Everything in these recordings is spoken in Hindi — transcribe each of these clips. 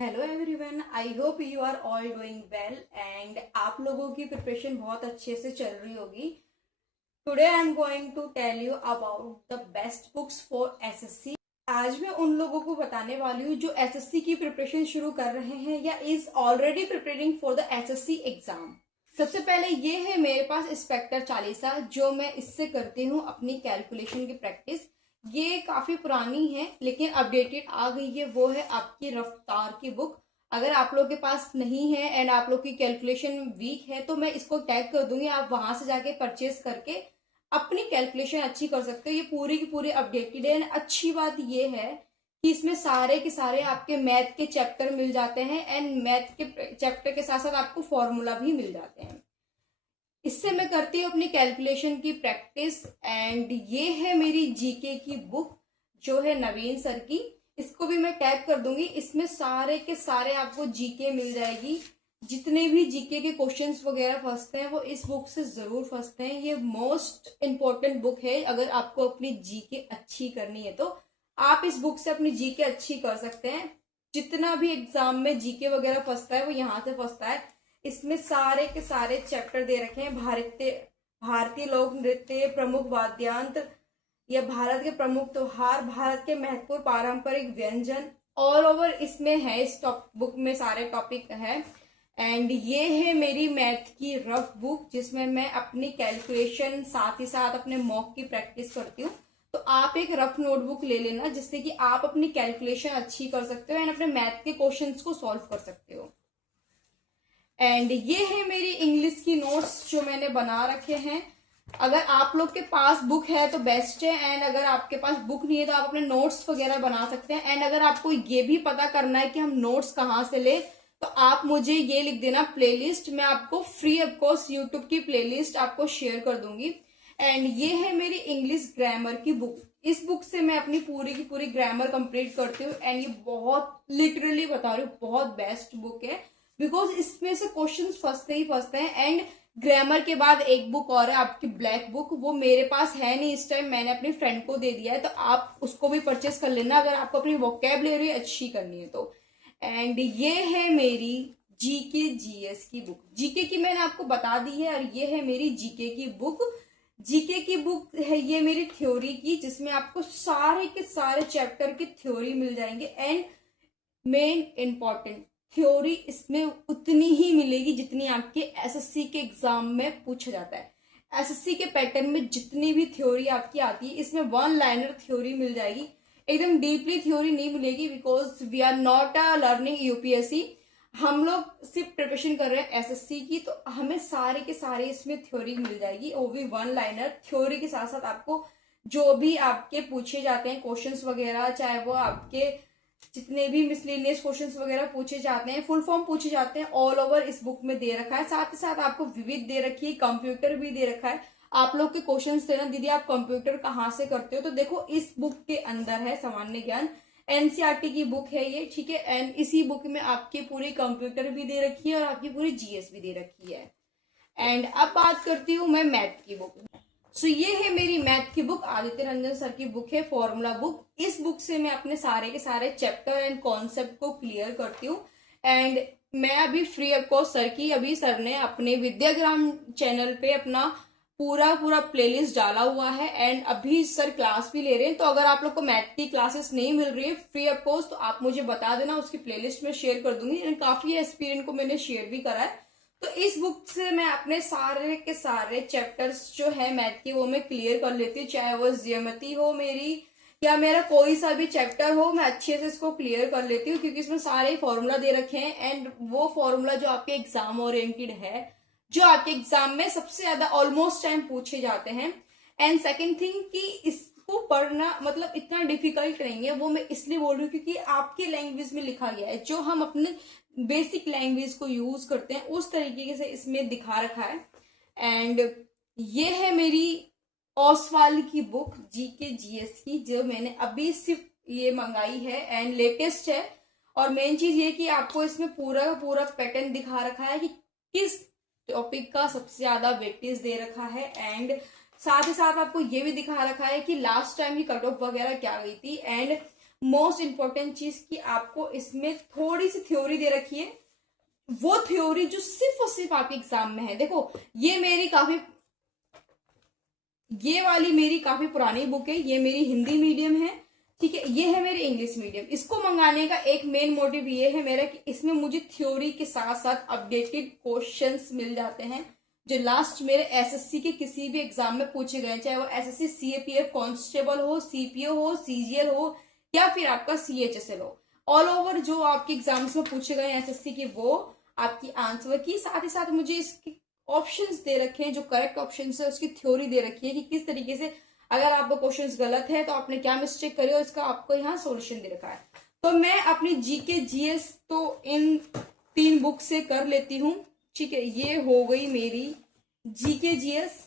Hello everyone, I hope you are all doing well and आप लोगों की प्रिपरेशन बहुत अच्छे से चल रही होगी। Today I am going to tell you about the best books for SSC. आज मैं उन लोगों को बताने वाली हूँ जो एसएससी की प्रिपरेशन शुरू कर रहे हैं या is already preparing for the assessee exam. सबसे पहले ये है मेरे पास इंस्पेक्टर चालीसा, जो मैं इससे करती हूँ अपनी कैलकुलेशन की प्रैक्टिस। ये काफी पुरानी है लेकिन अपडेटेड आ गई है, वो है आपकी रफ्तार की बुक। अगर आप लोग के पास नहीं है एंड आप लोग की कैलकुलेशन वीक है तो मैं इसको टैग कर दूंगी, आप वहां से जाके परचेज करके अपनी कैलकुलेशन अच्छी कर सकते हो। ये पूरी की पूरी अपडेटेड है। अच्छी बात ये है कि इसमें सारे के सारे आपके मैथ के चैप्टर मिल जाते हैं एंड मैथ के चैप्टर के साथ साथ आपको फॉर्मूला भी मिल जाते हैं। इससे मैं करती हूँ अपनी कैलकुलेशन की प्रैक्टिस। एंड ये है मेरी जीके की बुक जो है नवीन सर की, इसको भी मैं टैग कर दूंगी। इसमें सारे के सारे आपको जीके मिल जाएगी। जितने भी जीके के क्वेश्चंस वगैरह फंसते हैं वो इस बुक से जरूर फंसते हैं। ये मोस्ट इम्पोर्टेंट बुक है। अगर आपको अपनी जीके अच्छी करनी है तो आप इस बुक से अपनी जीके अच्छी कर सकते हैं। जितना भी एग्जाम में जीके वगैरह फंसता है वो यहाँ से फंसता है। इसमें सारे के सारे चैप्टर दे रखे हैं। भारतीय लोक नृत्य, प्रमुख वाद्यंत्र या भारत के प्रमुख त्योहार, भारत के महत्वपूर्ण पारंपरिक व्यंजन, ऑल ओवर इसमें है। इस बुक में सारे टॉपिक है। एंड ये है मेरी मैथ की रफ बुक जिसमें मैं अपनी कैलकुलेशन साथ ही साथ अपने मॉक की प्रैक्टिस करती हूँ। तो आप एक रफ नोटबुक ले लेना जिससे कि आप अपनी कैलकुलेशन अच्छी कर सकते हो एंड अपने मैथ के क्वेश्चंस को सॉल्व कर सकते हो। एंड ये है मेरी इंग्लिश की नोट्स जो मैंने बना रखे हैं। अगर आप लोग के पास बुक है तो बेस्ट है, एंड अगर आपके पास बुक नहीं है तो आप अपने नोट्स वगैरह बना सकते हैं। एंड अगर आपको ये भी पता करना है कि हम नोट्स कहाँ से ले तो आप मुझे ये लिख देना प्लेलिस्ट। मैं आपको फ्री ऑफ कॉस्ट यूट्यूब की प्लेलिस्ट आपको शेयर कर दूंगी। एंड ये है मेरी इंग्लिश ग्रामर की बुक। इस बुक से मैं अपनी पूरी की पूरी ग्रामर कंप्लीट करती हूँ एंड ये बहुत लिटरली बता रही हूँ बहुत बेस्ट बुक है बिकॉज इसमें से क्वेश्चंस फंसते ही फंसते हैं। एंड ग्रामर के बाद एक बुक और है आपकी ब्लैक बुक, वो मेरे पास है नहीं इस टाइम, मैंने अपनी फ्रेंड को दे दिया है, तो आप उसको भी परचेस कर लेना अगर आपको अपनी वोकैबुलरी अच्छी करनी है तो। एंड ये है मेरी जीके जीएस की बुक। जीके की मैंने आपको बता दी है और ये है मेरी जीके की बुक। जीके की बुक है ये मेरी थ्योरी की, जिसमें आपको सारे के सारे चैप्टर की थ्योरी मिल जाएंगे। एंड मेन इंपॉर्टेंट थ्योरी इसमें उतनी ही मिलेगी जितनी आपके एसएससी के एग्जाम में पूछा जाता है। एसएससी के पैटर्न में जितनी भी थ्योरी आपकी आती है इसमें वन लाइनर थ्योरी मिल जाएगी। एकदम डीपली थ्योरी नहीं मिलेगी because we are not a learning UPSC. हम लोग सिर्फ प्रिपरेशन कर रहे हैं एसएससी की, तो हमें सारे के सारे इसमें थ्योरी मिल जाएगी। वो भी वन लाइनर थ्योरी के साथ साथ आपको जो भी आपके पूछे जाते हैं क्वेश्चंस वगैरह, चाहे वो आपके जितने भी मिसलेनियस क्वेश्चंस वगैरह पूछे जाते हैं, फुल फॉर्म पूछे जाते हैं, ऑल ओवर इस बुक में दे रखा है। साथ ही साथ आपको विविध दे रखी है, कंप्यूटर भी दे रखा है। आप लोग के क्वेश्चंस थे ना दीदी आप कंप्यूटर कहाँ से करते हो, तो देखो इस बुक के अंदर है सामान्य ज्ञान, एनसीईआरटी की बुक है ये, ठीक है। एंड इसी बुक में आपकी पूरी कंप्यूटर भी दे रखी है और आपकी पूरी जीएस भी दे रखी है। एंड अब बात करती हूँ मैं मैथ की बुक। सो ये है मेरी मैथ की बुक, आदित्य रंजन सर की बुक है, फॉर्मूला बुक। इस बुक से मैं अपने सारे के सारे चैप्टर एंड कॉन्सेप्ट को क्लियर करती हूँ। एंड मैं अभी फ्री ऑफ कॉस्ट सर की, अभी सर ने अपने विद्याग्राम चैनल पे अपना पूरा पूरा प्लेलिस्ट डाला हुआ है एंड अभी सर क्लास भी ले रहे हैं। तो अगर आप लोग को मैथ की क्लासेस नहीं मिल रही है फ्री ऑफ कॉस्ट तो आप मुझे बता देना, उसकी प्लेलिस्ट में शेयर कर दूंगी। एंड काफी एक्सपीरियंस को मैंने शेयर भी करा है। तो इस बुक से मैं अपने सारे के सारे चैप्टर्स जो है मैथ के वो मैं क्लियर कर लेती हूँ, चाहे वो ज्यामिति हो मेरी या मेरा कोई सा भी चैप्टर हो, मैं अच्छे से इसको क्लियर कर लेती हूँ क्योंकि इसमें सारे फॉर्मूला दे रखे हैं। एंड वो फॉर्मूला जो आपके एग्जाम ओरिएंटेड है, जो आपके एग्जाम में सबसे ज्यादा ऑलमोस्ट टाइम पूछे जाते हैं। एंड सेकेंड थिंग कि इसको पढ़ना मतलब इतना डिफिकल्ट नहीं है, वो मैं इसलिए बोल रही हूँ क्योंकि आपके लैंग्वेज में लिखा गया है, जो हम अपने बेसिक लैंग्वेज को यूज करते हैं उस तरीके से इसमें दिखा रखा है। एंड ये है मेरी ओसवाल की बुक जीके जीएस की, जो मैंने अभी सिर्फ ये मंगाई है एंड लेटेस्ट है। और मेन चीज ये कि आपको इसमें पूरा का पूरा पैटर्न दिखा रखा है कि किस टॉपिक का सबसे ज्यादा वेटेज दे रखा है। एंड साथ ही साथ आपको ये भी दिखा रखा है कि लास्ट टाइम की कट ऑफ वगैरह क्या गई थी। एंड मोस्ट इंपॉर्टेंट चीज कि आपको इसमें थोड़ी सी थ्योरी दे रखी है, वो थ्योरी जो सिर्फ और सिर्फ आपके एग्जाम में है। देखो ये वाली मेरी काफी पुरानी बुक है, ये मेरी हिंदी मीडियम है, ठीक है, ये है मेरी इंग्लिश मीडियम। इसको मंगाने का एक मेन मोटिव ये है मेरा कि इसमें मुझे थ्योरी के साथ साथ अपडेटेड क्वेश्चंस मिल जाते हैं जो लास्ट मेरे एसएससी के किसी भी एग्जाम में पूछे गए, चाहे वो एसएससी सीएपीएफ कांस्टेबल हो, सीपीओ हो, सीजीएल हो, या फिर आपका सीएचएसएल हो। ऑल ओवर जो आपके एग्जाम्स में पूछे गए एसएससी के, वो आपकी आंसर की साथ ही साथ मुझे इसके ऑप्शंस दे रखे हैं, जो करेक्ट ऑप्शंस है उसकी थ्योरी दे रखी है कि किस तरीके से अगर आपका क्वेश्चंस गलत है तो आपने क्या मिस्टेक करी और इसका आपको यहाँ सॉल्यूशन दे रखा है। तो मैं अपनी जीके जीएस तो इन 3 बुक से कर लेती हूँ, ठीक है। ये हो गई मेरी जीके जीएस।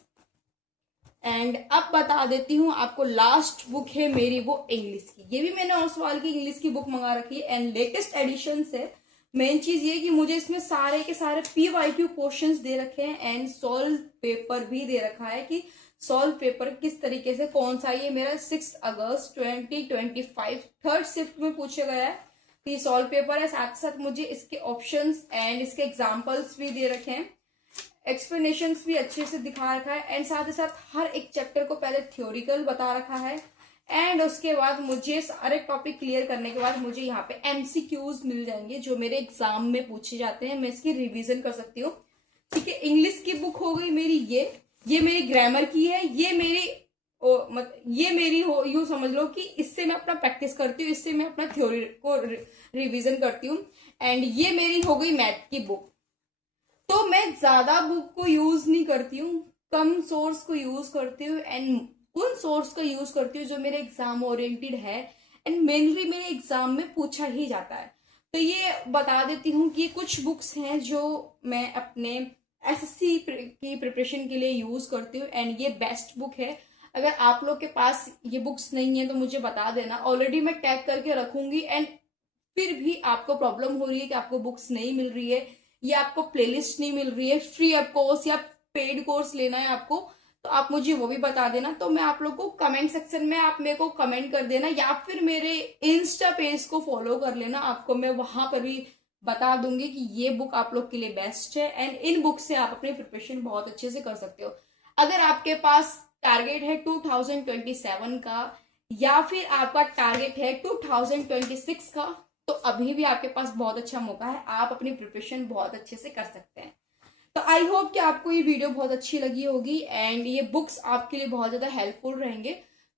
एंड अब बता देती हूँ आपको, लास्ट बुक है मेरी वो इंग्लिश की। ये भी मैंने और सवाल की इंग्लिश की बुक मंगा रखी है एंड लेटेस्ट एडिशन है। मेन चीज ये कि मुझे इसमें सारे के सारे PYQ क्वेश्चंस दे रखे हैं एंड सॉल्व पेपर भी दे रखा है कि सॉल्व पेपर किस तरीके से कौन सा। ये मेरा 6 अगस्त 2025 थर्ड शिफ्ट में पूछा गया है, तो ये सॉल्व पेपर है। साथ साथ मुझे इसके ऑप्शंस एंड इसके एग्जाम्पल्स भी दे रखे हैं, एक्सप्लेनेशंस भी अच्छे से दिखा रखा है एंड साथ ही साथ हर एक चैप्टर को पहले थ्योरिकल बता रखा है एंड उसके बाद मुझे सारे टॉपिक क्लियर करने के बाद मुझे यहाँ पे MCQs मिल जाएंगे जो मेरे एग्जाम में पूछे जाते हैं, मैं इसकी रिवीजन कर सकती हूँ, ठीक है। इंग्लिश की बुक हो गई मेरी ये मेरी ग्रामर की है, ये मेरी हो यूं समझ लो कि इससे मैं अपना प्रैक्टिस करती हूँ, इससे मैं अपना थ्योरी को रिवीजन करती हूँ। एंड ये मेरी हो गई मैथ की बुक। तो मैं ज्यादा बुक को यूज नहीं करती हूँ, कम सोर्स को यूज करती हूँ एंड उन सोर्स का यूज करती हूँ जो मेरे एग्जाम ओरिएंटेड है एंड मेनली मेरे एग्जाम में पूछा ही जाता है। तो ये बता देती हूँ कि कुछ बुक्स हैं जो मैं अपने एसएससी की प्रिपरेशन के लिए यूज करती हूँ एंड ये बेस्ट बुक है। अगर आप लोग के पास ये बुक्स नहीं है तो मुझे बता देना, ऑलरेडी मैं टैग करके रखूंगी। एंड फिर भी आपको प्रॉब्लम हो रही है कि आपको बुक्स नहीं मिल रही है या आपको प्लेलिस्ट नहीं मिल रही है, फ्री ऑफ कोर्स या पेड कोर्स लेना है आपको, तो आप मुझे वो भी बता देना। तो मैं आप लोग को कमेंट सेक्शन में आप मेरे को कमेंट कर देना या फिर मेरे इंस्टा पेज को फॉलो कर लेना, आपको मैं वहां पर भी बता दूंगी कि ये बुक आप लोग के लिए बेस्ट है एंड इन बुक से आप अपनी प्रिपरेशन बहुत अच्छे से कर सकते हो। अगर आपके पास टारगेट है 2027 का या फिर आपका टारगेट है 2026 का, तो अभी भी आपके पास बहुत अच्छा मौका है, आप अपनी प्रिपरेशन बहुत अच्छे से कर सकते हैं। तो आई होप कि आपको ये वीडियो बहुत अच्छी लगी होगी एंड ये बुक्स आपके लिए बहुत ज्यादा हेल्पफुल रहेंगे।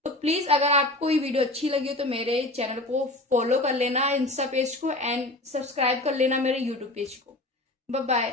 तो प्लीज अगर आपको ये वीडियो अच्छी लगी हो तो मेरे चैनल को फॉलो कर लेना, इंस्टा पेज को, एंड सब्सक्राइब कर लेना मेरे यूट्यूब पेज को। Bye bye.